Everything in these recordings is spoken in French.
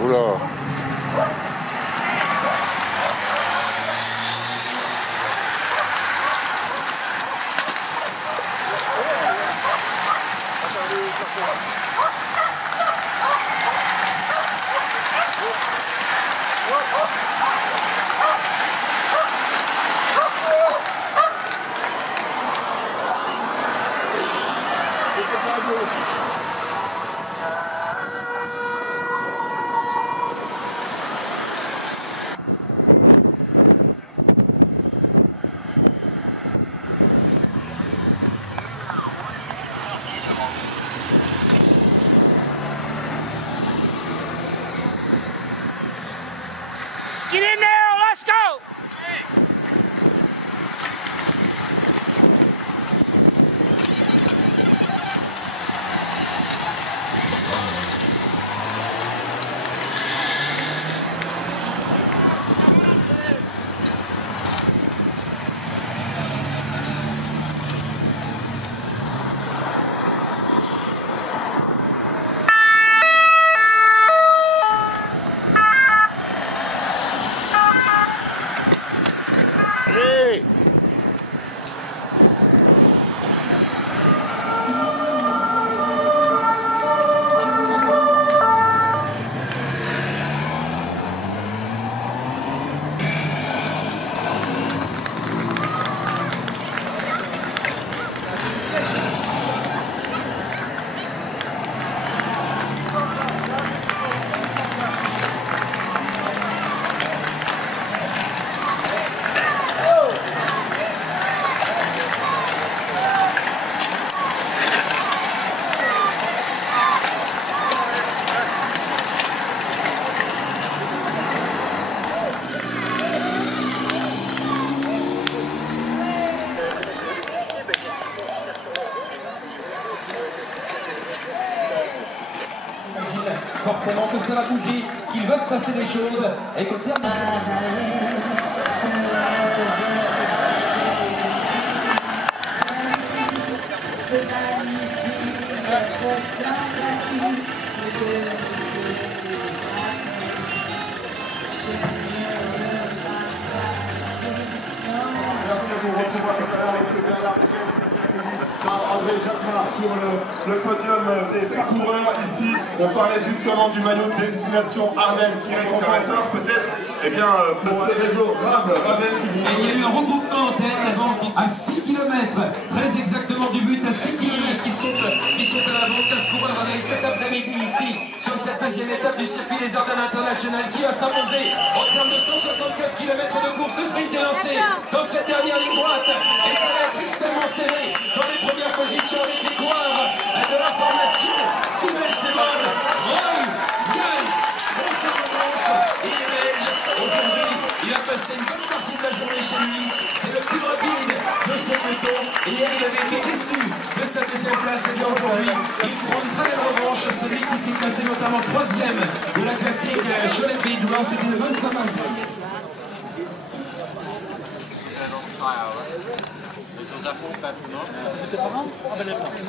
Oula. Get in there, let's go! Allez! Forcément que ça va bouger, qu'il va se passer des choses et qu'au terme de André Jacquemart sur le podium des parcoureurs ici. On parlait justement du maillot de destination Ardennes qui récompense peut-être pour ces réseaux Ravel qui vont... Il y a eu un regroupement en tête avant à 6 km, très exactement du but, à 6 km qui sont à l'avant. 15 coureurs avec cet après-midi ici sur cette deuxième étape du circuit des Ardennes International qui va s'imposer en termes de 175 km de course. Le sprint est lancé dans cette dernière ligne droite et ça va être extrêmement serré dans les premières positions avec les coureurs de la formation Simon Simon, Roy, Jans, et belge. Aujourd'hui, il a passé une bonne partie de la journée chez lui. C'est le plus rapide de son peloton. Et hier, il avait été déçu de sa deuxième place. Et bien aujourd'hui, il prend une très belle revanche. Celui qui s'est classé notamment 3e de la classique Cholet Pays de Loire. C'était une bonne semence.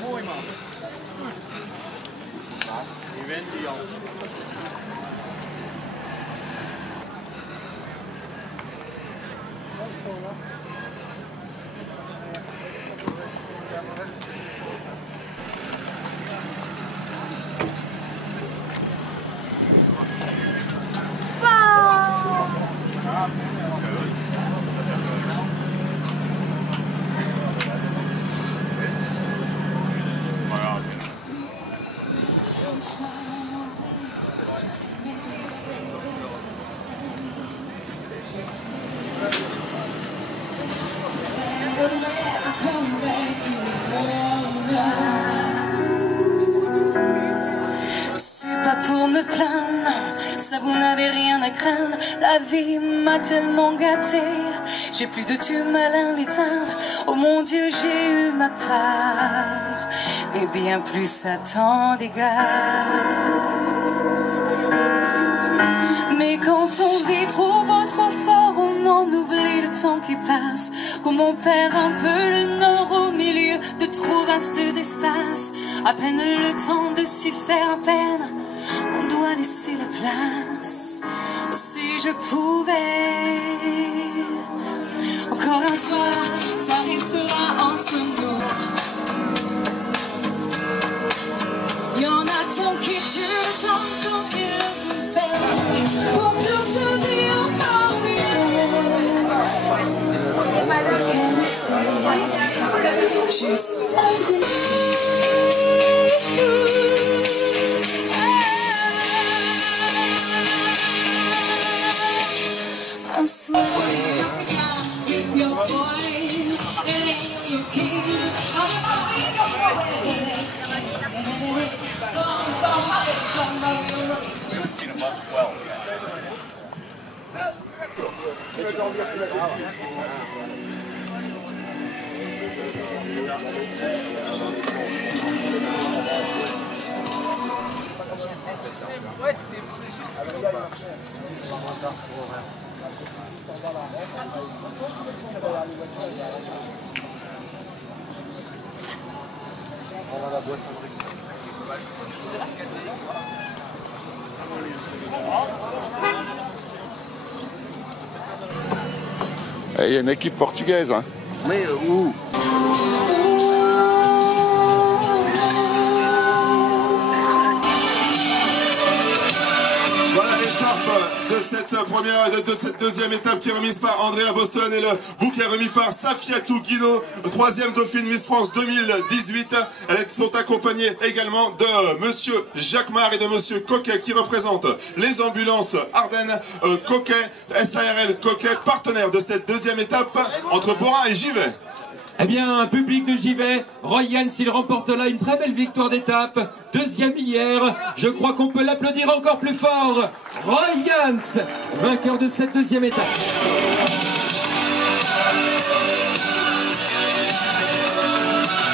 Mooi man. Die wint die al. C'est pas pour me plaindre, non, ça vous n'avez rien à craindre. La vie m'a tellement gâtée, j'ai plus de tube malin l'éteindre. Oh mon Dieu, j'ai eu ma part, et bien plus à tant d'égards. Mais quand on vit trop beau, trop fort, on en oublie le temps qui passe. Comme on perd un peu le nord au milieu de trop vastes espaces. À peine le temps de s'y faire à peine, on doit laisser la place. Si je pouvais, encore un soir, ça restera entre nous. Y'en a tant qui tuent, tant qui le perdent, pour tout se dire encore mieux. Just un soir, give your boy and your king. Ouais, c'est juste. On va la boisson de Il y a une équipe portugaise. Hein. Mais où? Voilà l'écharpe de cette deuxième étape qui est remise par Andrea Boston et le bouquet remis par Safiatou Guino, troisième dauphine Miss France 2018. Elles sont accompagnées également de monsieur Jacquemart et de monsieur Coquet qui représentent les ambulances Ardennes, Coquet, SARL Coquet, partenaire de cette deuxième étape entre Borin et Givet. Eh bien, un public de Givet, Roy Jans, il remporte là une très belle victoire d'étape, deuxième hier, je crois qu'on peut l'applaudir encore plus fort, Roy Jans, vainqueur de cette deuxième étape.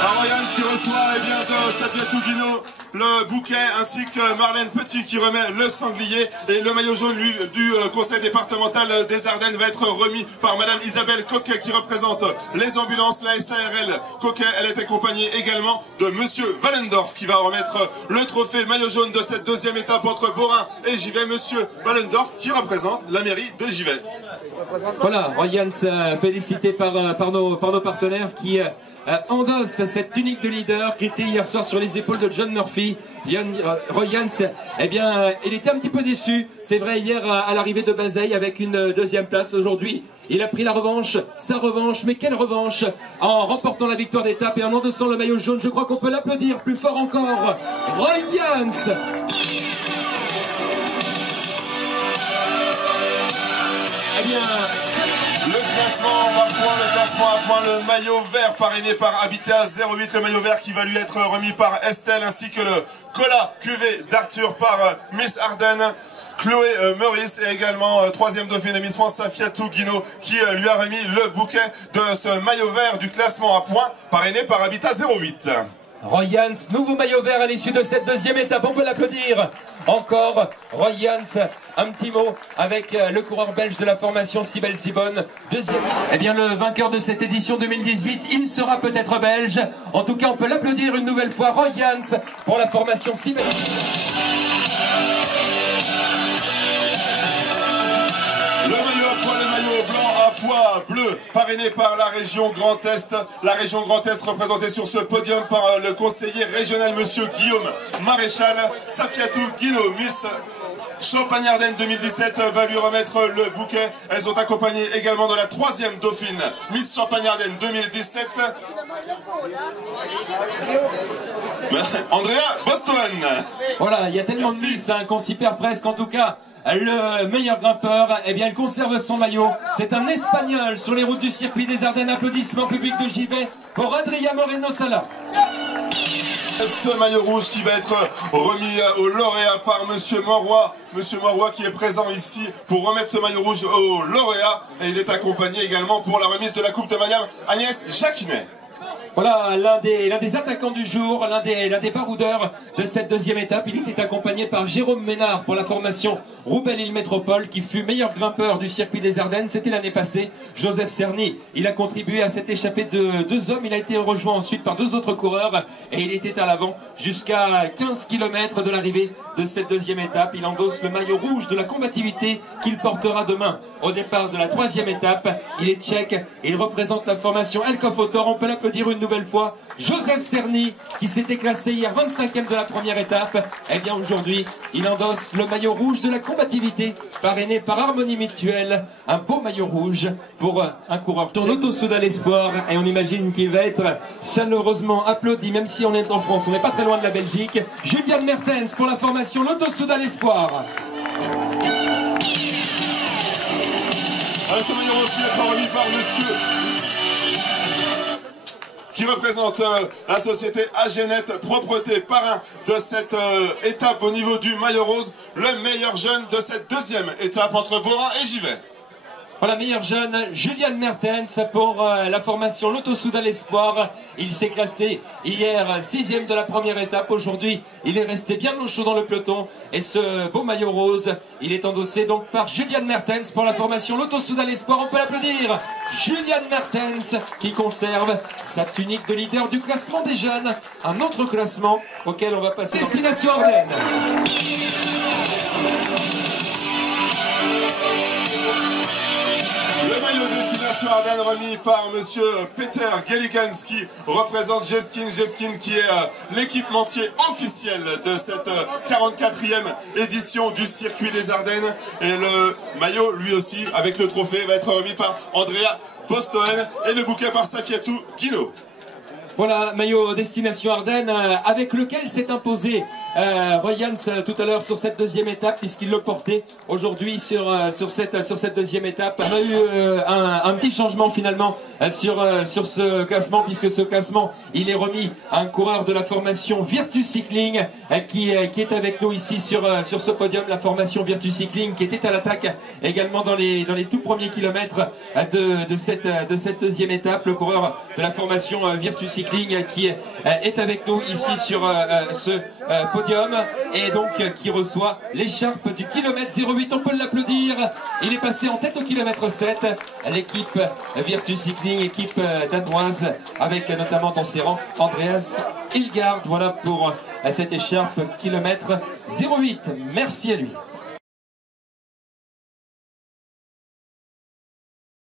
Roy Jans qui reçoit de Safiatou Guino le bouquet ainsi que Marlène Petit qui remet le sanglier et le maillot jaune du conseil départemental des Ardennes va être remis par madame Isabelle Coquet qui représente les ambulances, la SARL Coquet. Elle est accompagnée également de monsieur Wallendorf qui va remettre le trophée maillot jaune de cette deuxième étape entre Borin et Givet. Monsieur Wallendorf qui représente la mairie de Givet. Voilà, Roy Jans félicité par nos partenaires qui endosse cette tunique de leader qui était hier soir sur les épaules de John Murphy. Roy Jans, eh bien, il était un petit peu déçu, c'est vrai, hier à l'arrivée de Bazeille avec une deuxième place. Aujourd'hui, il a pris la revanche, sa revanche, mais quelle revanche, en remportant la victoire d'étape et en endossant le maillot jaune. Je crois qu'on peut l'applaudir plus fort encore. Roy Jans. Eh bien, le classement à point, le maillot vert parrainé par Habitat 08, le maillot vert qui va lui être remis par Estelle, ainsi que le cola cuvée d'Arthur par Miss Ardennes, Chloé Meurice, et également troisième dauphine de Miss France, Safiatou Guino, qui lui a remis le bouquet de ce maillot vert du classement à point parrainé par Habitat 08. Roy Jans, nouveau maillot vert à l'issue de cette deuxième étape, on peut l'applaudir. Encore Roy Jans, un petit mot avec le coureur belge de la formation Sibel Sibonne. Deuxième. Eh bien, le vainqueur de cette édition 2018, il sera peut-être belge. En tout cas, on peut l'applaudir une nouvelle fois, Roy Jans, pour la formation Sibel. Le maillot à poids, le maillot blanc à poids bleu, parrainé par la région Grand Est. La région Grand Est représentée sur ce podium par le conseiller régional monsieur Guillaume Maréchal. Safiatou Guino, Miss Champagne-Ardenne 2017 va lui remettre le bouquet. Elles sont accompagnées également de la troisième dauphine Miss Champagne-Ardenne 2017. Andrea Boston. Voilà, il y a tellement de miss qu'on s'y perd presque. En tout cas, le meilleur grimpeur, eh bien, il conserve son maillot. C'est un Espagnol sur les routes du circuit des Ardennes. Applaudissements public de Givet pour Adrien Moreno Sala. Ce maillot rouge qui va être remis au lauréat par monsieur Moroy. Monsieur Moroy qui est présent ici pour remettre ce maillot rouge au lauréat. Et il est accompagné également pour la remise de la coupe de madame Agnès Jacquinet. Voilà l'un des attaquants du jour, l'un des baroudeurs de cette deuxième étape. Il était accompagné par Jérôme Ménard pour la formation Roubaix-Lille Métropole, qui fut meilleur grimpeur du circuit des Ardennes. C'était l'année passée. Joseph Cerny, il a contribué à cette échappée de deux hommes. Il a été rejoint ensuite par deux autres coureurs et il était à l'avant jusqu'à 15 km de l'arrivée de cette deuxième étape. Il endosse le maillot rouge de la combativité qu'il portera demain au départ de la troisième étape. Il est tchèque et il représente la formation Elkoff Autor. On peut l'applaudir une nouvelle fois. Joseph Cerny, qui s'était classé hier 25e de la première étape, eh bien aujourd'hui il endosse le maillot rouge de la combativité, parrainé par Harmonie Mutuelle. Un beau maillot rouge pour un coureur sur l'Auto-Soudal Espoir, et on imagine qu'il va être chaleureusement applaudi, même si on est en France, on n'est pas très loin de la Belgique. Julian Mertens pour la formation l'Auto-Soudal Espoir. Ce maillot aussi est remis par monsieur qui représente la société Agenet Propreté, parrain de cette étape au niveau du maillot rose, le meilleur jeune de cette deuxième étape entre Borin et Givet. Voilà, meilleur jeune, Julian Mertens pour la formation l'Auto-Soudal Espoir. Il s'est classé hier 6e de la première étape. Aujourd'hui, il est resté bien au chaud dans le peloton. Et ce beau maillot rose, il est endossé donc par Julian Mertens pour la formation l'Auto-Soudal Espoir. On peut l'applaudir. Julian Mertens qui conserve sa tunique de leader du classement des jeunes. Un autre classement auquel on va passer. Destination Ardennes. Le maillot Destination Ardennes remis par monsieur Peter Gelligans qui représente Geskin. Geskin qui est l'équipementier officiel de cette 44e édition du circuit des Ardennes. Et le maillot, lui aussi, avec le trophée, va être remis par Andrea Bostoen et le bouquet par Safiatou Guino. Voilà, maillot Destination Ardennes avec lequel s'est imposé Royans tout à l'heure sur cette deuxième étape, puisqu'il le portait aujourd'hui sur cette deuxième étape. On a eu un petit changement finalement sur ce classement, puisque ce classement il est remis à un coureur de la formation Virtus Cycling qui est avec nous ici sur ce podium, la formation Virtus Cycling qui était à l'attaque également dans les tout premiers kilomètres de cette deuxième étape. Le coureur de la formation Virtus Cycling qui est avec nous ici sur ce podium et donc qui reçoit l'écharpe du kilomètre 08. On peut l'applaudir. Il est passé en tête au kilomètre 7. L'équipe Virtus Cycling, équipe danoise, avec notamment dans ses rangs Andreas Hilgard. Voilà pour cette écharpe kilomètre 08. Merci à lui.